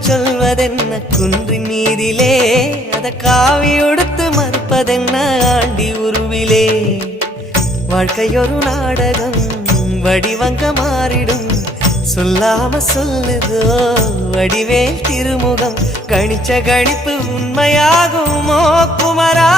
சொல்வதென்ன குன்றின் மீதிலே அத காவி உடுத்து மறுப்பதென்ன ஆண்டி உருவிலே வாழ்க்கையொரு நாடகம் வடிவங்க மாறிடும் சொல்லாம சொல்லுதோ வடிவேல் திருமுகம் கணிச்ச கணிப்பு உண்மையாகுமோ குமரா